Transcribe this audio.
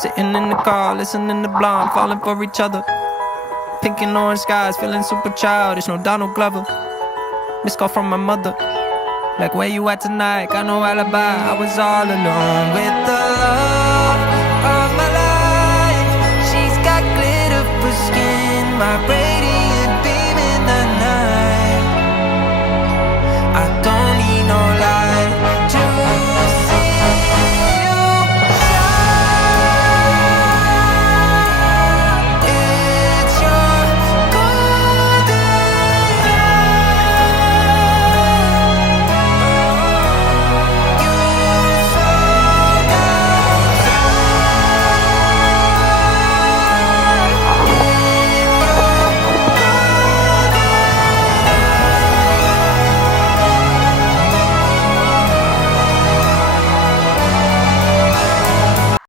Sitting in the car, listening to Blonde, falling for each other. Pink and orange skies, feeling super childish, no Donald Glover. Missed call from my mother, like where you at tonight, got no alibi. I was all alone with the